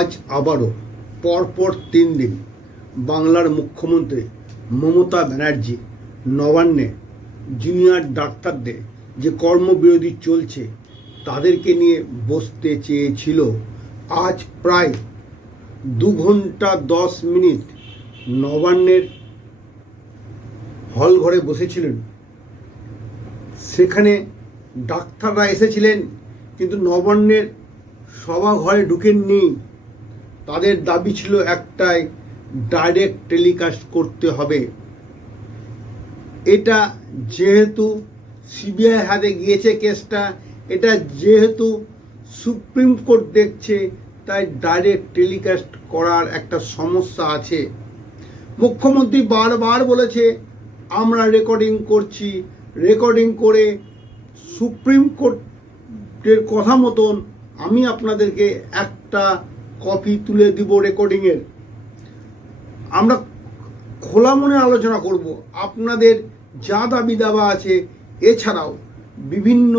আজ আবারও পরপর 3 দিন বাংলার মুখ্যমন্ত্রী মমতা ব্যানার্জি নবান্নে জুনিয়র ডাক্তারদের যে কর্মবিরতি চলছে তাদেরকে নিয়ে বসতে চেয়েছিল। আজ প্রায় 2 ঘন্টা 10 মিনিট নবান্নের হল ঘরে বসেছিলেন। সেখানে ডাক্তাররা এসেছিলেন কিন্তু নবান্নের সভাঘরে ঢুকেননি। তাদের দাবি ছিল একটাই, ডাইরেক্ট টেলিকাস্ট করতে হবে। এটা যেহেতু সিবিআই হাতে গিয়েছে কেসটা, এটা যেহেতু সুপ্রিম কোর্ট দেখছে, তাই ডাইরেক্ট টেলিকাস্ট করার একটা সমস্যা আছে। মুখ্যমন্ত্রী বারবার বলেছে আমরা রেকর্ডিং করছি, রেকর্ডিং করে সুপ্রিম কোর্টের কথা মতন আমি আপনাদেরকে একটা কপি তুলে দিব রেকর্ডিংয়ের। আমরা খোলা মনে আলোচনা করব, আপনাদের যা দাবি দাবা আছে, এছাড়াও বিভিন্ন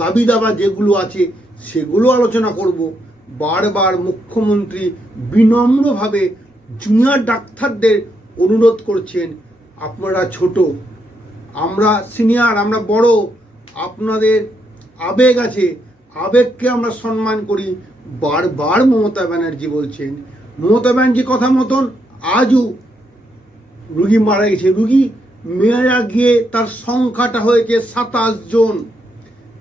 দাবি দাবা যেগুলো আছে সেগুলো আলোচনা করব। বারবার মুখ্যমন্ত্রী বিনম্রভাবে জুনিয়র ডাক্তারদের অনুরোধ করছেন, আপনারা ছোট, আমরা সিনিয়র, আমরা বড়, আপনাদের আবেগ আছে, আবেগকে আমরা সম্মান করি। বারবার মমতা ব্যানার্জি বলছেন। মমতা ব্যানার্জি কথা মতন আজও রুগী মারা গেছে, রুগী মেয়েরা গিয়ে তার সংখ্যাটা হয়েছে 27 জন।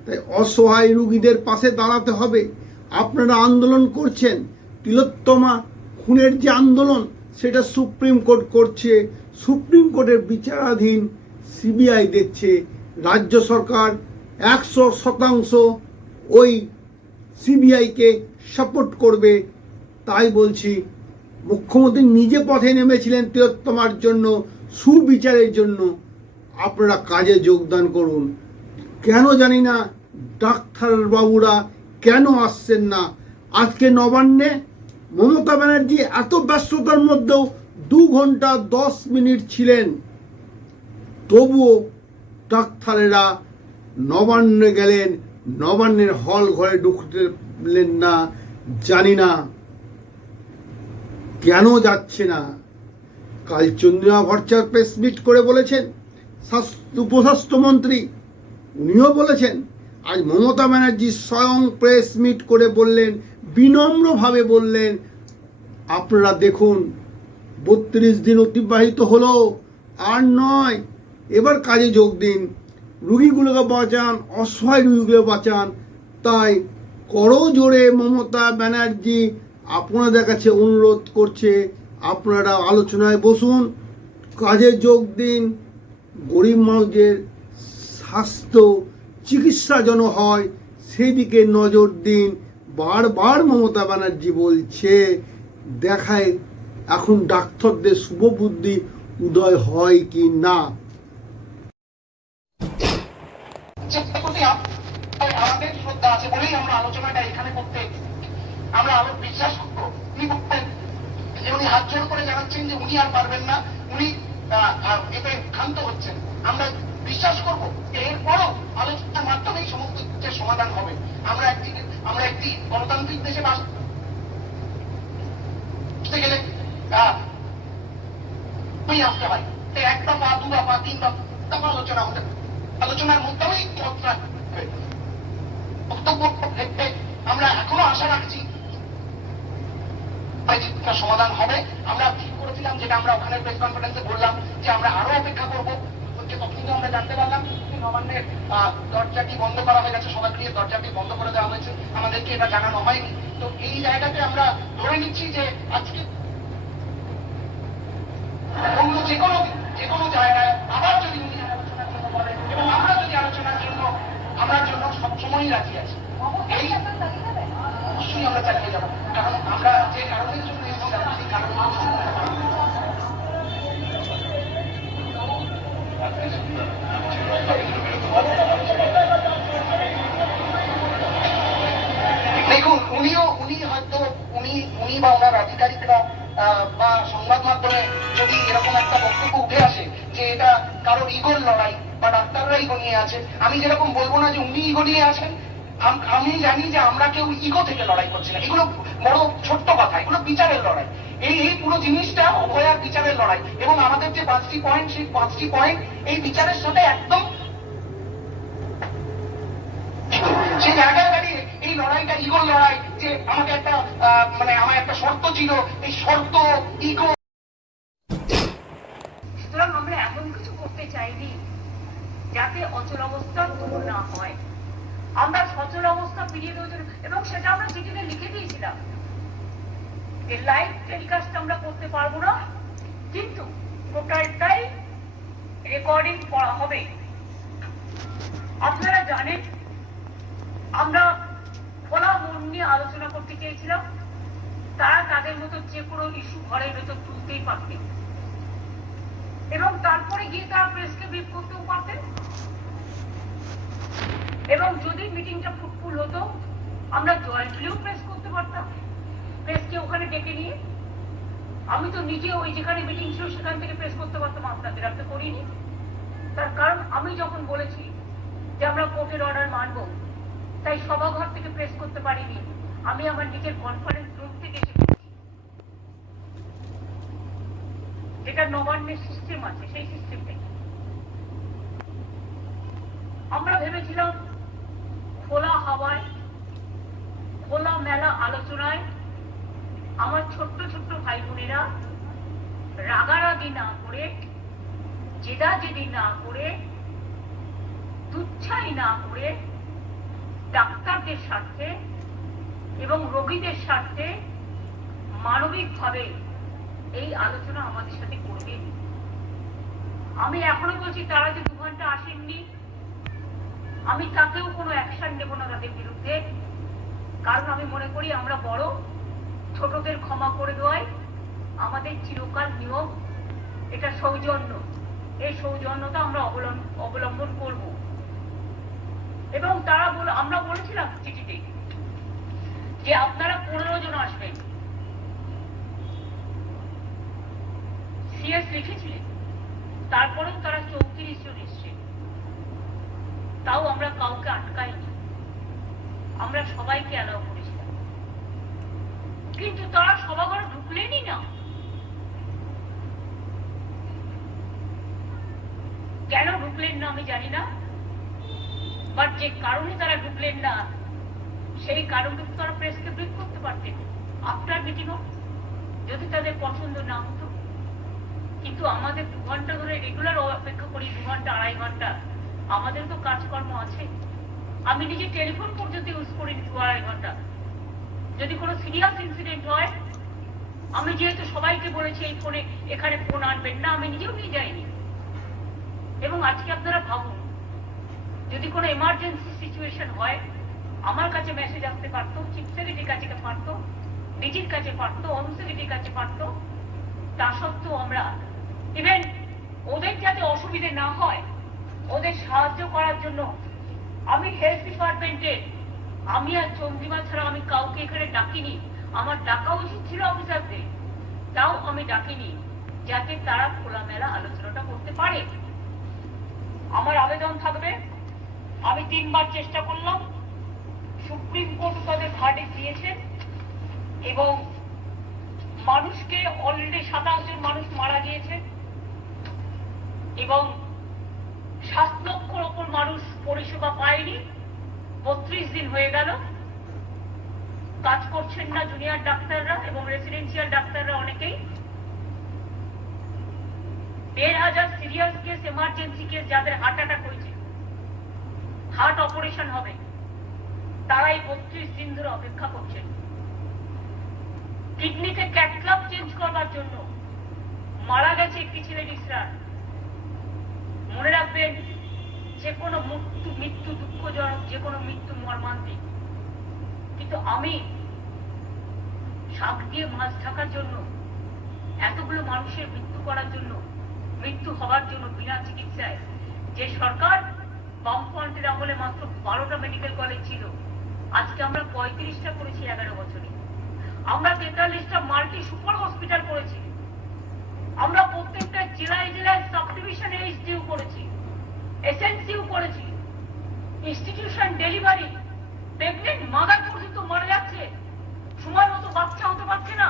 তাই অসহায় রুগীদের পাশে দাঁড়াতে হবে। আপনারা আন্দোলন করছেন, তিলোত্তমা খুনের যে আন্দোলন সেটা সুপ্রিম কোর্ট করছে, সুপ্রিম কোর্টের বিচারাধীন, সিবিআই দেখছে। রাজ্য সরকার 100% ওই সিবিআইকে সাপোর্ট করবে। তাই বলছি, মুখ্যমন্ত্রী নিজে পথে নেমেছিলেন তিলোত্তমার জন্য, সুবিচারের জন্য। আপনারা কাজে যোগদান করুন। কেন জানি না ডাক্তারবাবুরা কেন আসছেন না। আজকে নবান্নে মমতা ব্যানার্জি এত ব্যস্ততার মধ্যেও 2 ঘন্টা 10 মিনিট ছিলেন, তবুও ডাক্তারেরা নবান্নে গেলেন, নবান্নের হল ঘরে ঢুকলেন না। জানি না কেন যাচ্ছে না। কাল চন্দ্রিমা ভট্টাচার্য প্রেস মিট করে বলেছেন, উপস্বাস্থ্যমন্ত্রী উনিও বলেছেন। আজ মমতা ব্যানার্জি স্বয়ং প্রেস মিট করে বললেন, বিনম্রভাবে বললেন, আপনারা দেখুন 32 দিন অতিবাহিত হলো, আর নয়, এবার কাজে যোগ দিন, রুগীগুলোকে বাঁচান, অসহায় রুগীগুলো বাঁচান। তাই করজোড়ে মমতা ব্যানার্জি আপনাদের কাছে অনুরোধ করছে, আপনারা আলোচনায় বসুন, কাজে যোগ দিন, গরিব মানুষের স্বাস্থ্য চিকিৎসা যেন হয় সেই দিকে নজর দিন। বারবার মমতা ব্যানার্জি বলছে, দেখায় এখন ডাক্তারদের শুভবুদ্ধি উদয় হয় কি না। আমাদের শ্রদ্ধা আছে বলেই আমরা আলোচনাটা এখানে করতে আমরা আরো বিশ্বাস করবো। উনি বলতেন যে উনি হাত জোড় করে জানাচ্ছেন যে উনি আর পারবেন না, উনি এতে ক্ষান্ত হচ্ছেন। আমরা বিশ্বাস করবো এরপরও আলোচনার মাধ্যমেই সমস্ত কিছুর সমাধান হবে। আমরা একটি গণতান্ত্রিক দেশে বাস করতে গেলে আসতে হয়, একটা পা, 2 পা, 3 দফা আলোচনা হতে, আলোচনার মধ্যমেই বক্তব্য রেখে আমরা এখনো আশা রাখছি সমাধান হবে। আমরা ঠিক করেছিলাম, যেটা আমরা ওখানে প্রেস কনফারেন্সে বললাম, যে আমরা আরো অপেক্ষা করবো। তখন আমরা জানতে পারলাম নবান্নের দরজাটি বন্ধ করা হয়ে গেছে, সভাগৃহের দরজাটি বন্ধ করে দেওয়া হয়েছে, আমাদেরকে এটা জানানো হয়নি। তো এই জায়গাতে আমরা ধরে নিচ্ছি যে আজকে অন্য যে কোনো জায়গায় আবার যদি উনি আলোচনার জন্য বলেন এবং আমরা যদি আলোচনার জন্য আমার জন্য সবসময়ই রাজি আছি। এই অবশ্যই আমরা চালিয়ে যাবো, কারণ আমরা যে কারণের জন্য সেই কারণ দেখুন, উনি হয়তো উনি বা ওনার আধিকারিকরা বা সংবাদ মাধ্যমে যদি এরকম একটা বক্তব্য উঠে আসে যে এটা কারোর ইগোর লড়াই বা ডাক্তাররা ইগো নিয়ে আছে, আমি যেরকম বলবো না যে উনি ইগো নিয়ে আছেন। আমি জানি যে আমরা কেউ ইগো থেকে লড়াই করছি না। এগুলো বড় ছোট্ট কথা, এগুলো বিচারের লড়াই। এই পুরো জিনিসটা অভয়ার বিচারের লড়াই, এবং আমাদের যে 5টি পয়েন্ট, সেই 5টি পয়েন্ট এই বিচারের সাথে একদম সে জায়গায় দাঁড়িয়ে এই লড়াইটা ইগোর লড়াই, যে আমাকে একটা মানে আমার একটা শর্ত ছিল, এই শর্ত ইগো। সুতরাং আমরা এমন কিছু করতে চাইনি যাতে অচল অবস্থা দূর না হয়। আমরা সচল অবস্থা ফিরিয়ে দেওয়ার জন্য, এবং সেটা আমরা চিঠিতে লিখে দিয়েছিলাম যে লাইভ টেলিকাস্ট আমরা করতে পারবো না, কিন্তু টোটালটাই রেকর্ডিং করা হবে। আপনারা জানেন আমরা খোলা মন নিয়ে আলোচনা করতে চেয়েছিলাম, তারা তাদের মতো যে কোনো ইস্যু ঘরের ভেতর তুলতেই পারতেন, এবং তারপরে গিয়ে তারা প্রেসকে ব্রিফ করতেও পারতেন। এবং যদি মিটিংটা ফ্রুটফুল হতো, আমরা জয়েন্টলিও প্রেস করতে পারতাম, প্রেসকে ওখানে ডেকে নিয়ে। আমি তো নিজে ওই যেখানে মিটিং ছিল সেখান থেকে প্রেস করতে পারতাম, আপনাদের আমি তো করিনি। তার কারণ আমি যখন বলেছি যে আমরা কোর্টের অর্ডার মানব, তাই সভাঘর থেকে প্রেস করতে পারিনি, আমি আমার নিজের কনফারেন্স রুম থেকে এসে করছি, যেটা নবান্নের সিস্টেম আছে, সেই সিস্টেম থেকে। আমরা ভেবেছিলাম খোলা হাওয়ায়, খোলা মেলা আলোচনায় আমার ছোট্ট ছোট্ট ভাই বোনেরা রাগারাগি না করে, জেদাজেদি না করে, তুচ্ছাই না করে, ডাক্তারদের স্বার্থে এবং রোগীদের স্বার্থে মানবিকভাবে এই আলোচনা আমাদের সাথে করবেন। আমি এখনো বলছি, তারা যে 2 ঘন্টা আসেননি, আমি তাতেও কোনো অ্যাকশন নেব না তাদের বিরুদ্ধে, কারণ আমি মনে করি আমরা বড়, ছোটদের ক্ষমা করে দেওয়াই আমাদের চিরকাল নিয়ম। এটা সৌজন্য, এই সৌজন্যতা আমরা অবলম্বন করব। এবং তারা আমরা বলেছিলাম চিঠিতে যে আপনারা 15 জন আসবেন, সিএস লিখেছিলেন, তারপরেও তারা 34 জন এসছে, তাও আমরা কাউকে আটকাইনি, আমরা সবাইকে অ্যালাউ করেছিলাম। কিন্তু তারা সভাঘরে ঢুকলেনই না। কেন ঢুকলেন না আমি জানি না, বাট যে কারণে তারা ঢুকলেন না, সেই কারণে তারা প্রেসকে ব্রিফ করতে পারতেন আফটার মিটিংও, যদি তাদের পছন্দ না হতো। কিন্তু আমাদের 2 ঘন্টা ধরে রেগুলার অপেক্ষা করি, 2 ঘন্টা 2.5 ঘন্টা, আমাদের তো কাজকর্ম আছে। আমি নিজে টেলিফোন পর্যন্ত ইউজ করিনি 2-2.5 ঘন্টা। যদি কোনো সিরিয়াস ইনসিডেন্ট হয়, আমি যেহেতু সবাইকে বলেছি এই ফোনে, এখানে ফোন আনবেন না, আমি নিজেও নিয়ে যাইনি। এবং আজকে আপনারা ভাবুন, যদি কোনো এমার্জেন্সি সিচুয়েশন হয়, আমার কাছে মেসেজ আসতে পারতো, চিফ সেক্রেটারির কাছে পারতো, ডিজির কাছে পারতো, হোম সেক্রেটারির কাছে পারতো। তা সত্ত্বেও আমরা ইভেন ওদের যাতে অসুবিধে না হয়, ওদের সাহায্য করার জন্য আমি হেলথ ডিপার্টমেন্টের, আমি আর চন্দ্রিমা ছাড়া আমি কাউকে এখানে ডাকিনি। আমার ডাকা উচিত ছিল অফিসারদের, তাও আমি ডাকিনি, যাতে তারা খোলামেলা আলোচনাটা করতে পারে। আমার আবেদন থাকবে, আমি 3 বার চেষ্টা করলাম, সুপ্রিম কোর্ট তাদের ভার্ডিক্ট দিয়েছেন, এবং মানুষকে অলরেডি 27 জন মানুষ মারা গিয়েছে, এবং 7 লক্ষর ওপর মানুষ পরিষেবা পায়নি। 32 দিন হয়ে গেল, কাজ করছেন না জুনিয়র ডাক্তাররা এবং রেসিডেন্সিয়াল ডাক্তাররা অনেকেই। 1,500 সিরিয়াস কেস, এমার্জেন্সি কেস, যাদের হার্ট অ্যাটাক হয়েছে, হার্ট অপারেশন হবে, তারাই 32 দিন ধরে অপেক্ষা করছেন। কিডনিতে ক্যাটলাব চেঞ্জ করবার জন্য মারা গেছে একটি ছেলে ইসরার। মনে রাখবেন, যে কোনো মৃত্যু দুঃখজনক, যে কোনো মৃত্যু মর্মান্তিক, কিন্তু আমি শাক দিয়ে মাছ ঢাকার জন্য, এতগুলো মানুষের মৃত্যু করার জন্য, মৃত্যু হবার জন্য বিনা চিকিৎসায়, যে সরকার বামফ্রন্টের আমলে মাত্র 12টা মেডিকেল কলেজ ছিল, আজকে আমরা 35টা করেছি 11 বছরে। আমরা 43টা মাল্টি সুপার হসপিটাল করেছি। আমরা প্রত্যেকটা জেলায় জেলায় সাব ডিভিশন এইচডিইউ করেছি, এসএনসিইউ করেছি, ইনস্টিটিউশন ডেলিভারি, প্রেগনেন্ট মাদার পর্যন্ত মারা যাচ্ছে, সময় মতো বাচ্চা হতে পারছে না?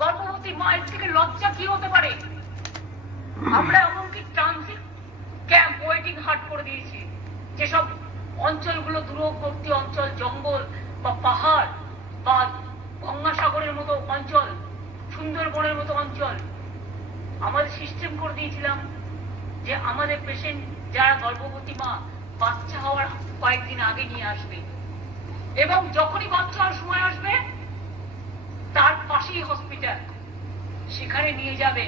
গর্ভবতী মায়ের থেকে লজ্জা কি হতে পারে? আমরা এমনকি ট্রানজিট ক্যাম্প ওয়েটিং হাট করে দিয়েছি, যেসব অঞ্চলগুলো দূরবর্তী অঞ্চল, জঙ্গল বা পাহাড় বা গঙ্গাসাগরের মতো অঞ্চল, সুন্দরবনের মতো অঞ্চল, আমাদের সিস্টেম করে দিয়েছিলাম যে আমাদের পেশেন্ট যারা গর্ভবতী মা বাচ্চা হওয়ার কয়েকদিন আগে নিয়ে আসবে, এবং যখনই বাচ্চা হওয়ার সময় আসবে তার পাশেই হসপিটাল, সেখানে নিয়ে যাবে।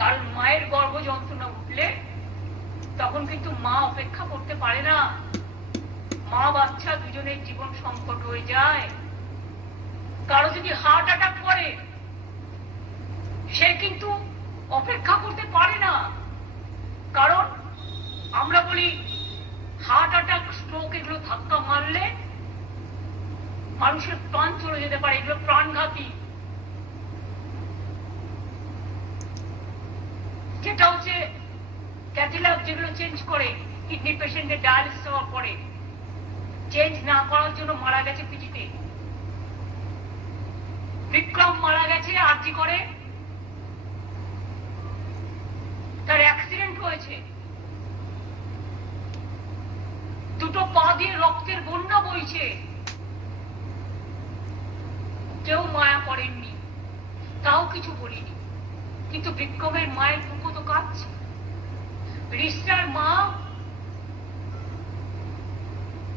কারণ মায়ের গর্ভ যন্ত্রণা উঠলে তখন কিন্তু মা অপেক্ষা করতে পারে না, মা বাচ্চা দুজনের জীবন সংকট হয়ে যায়। কারো যদি হার্ট অ্যাটাক করে সে কিন্তু অপেক্ষা করতে পারে না, কারণ আমরা বলি হার্ট অ্যাটাক, স্ট্রোক এগুলো ধাক্কা মারলে মানুষের প্রাণ চলে যেতে পারে, এগুলো প্রাণঘাতী। যেটা হচ্ছে ক্যাথিলাব যেগুলো চেঞ্জ করে কিডনি পেশেন্টের ডায়ালিসিস হওয়ার পরে, চেঞ্জ না করার জন্য মারা গেছে পিটিতে। বিক্রম মারা গেছে আরজি করে, তার অ্যাক্সিডেন্ট হয়েছে, দুটো পা দিয়ে রক্তের বন্যা বইছে, কেউ মায়া করেননি, তাও কিছু বলিনি। কিন্তু বিক্রমের মায়ের বুকও তো কাঁদছে। রিস্টার মা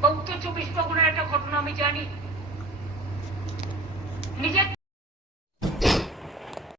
বা উত্তর 24 পরগনার একটা ঘটনা আমি জানি, নিজের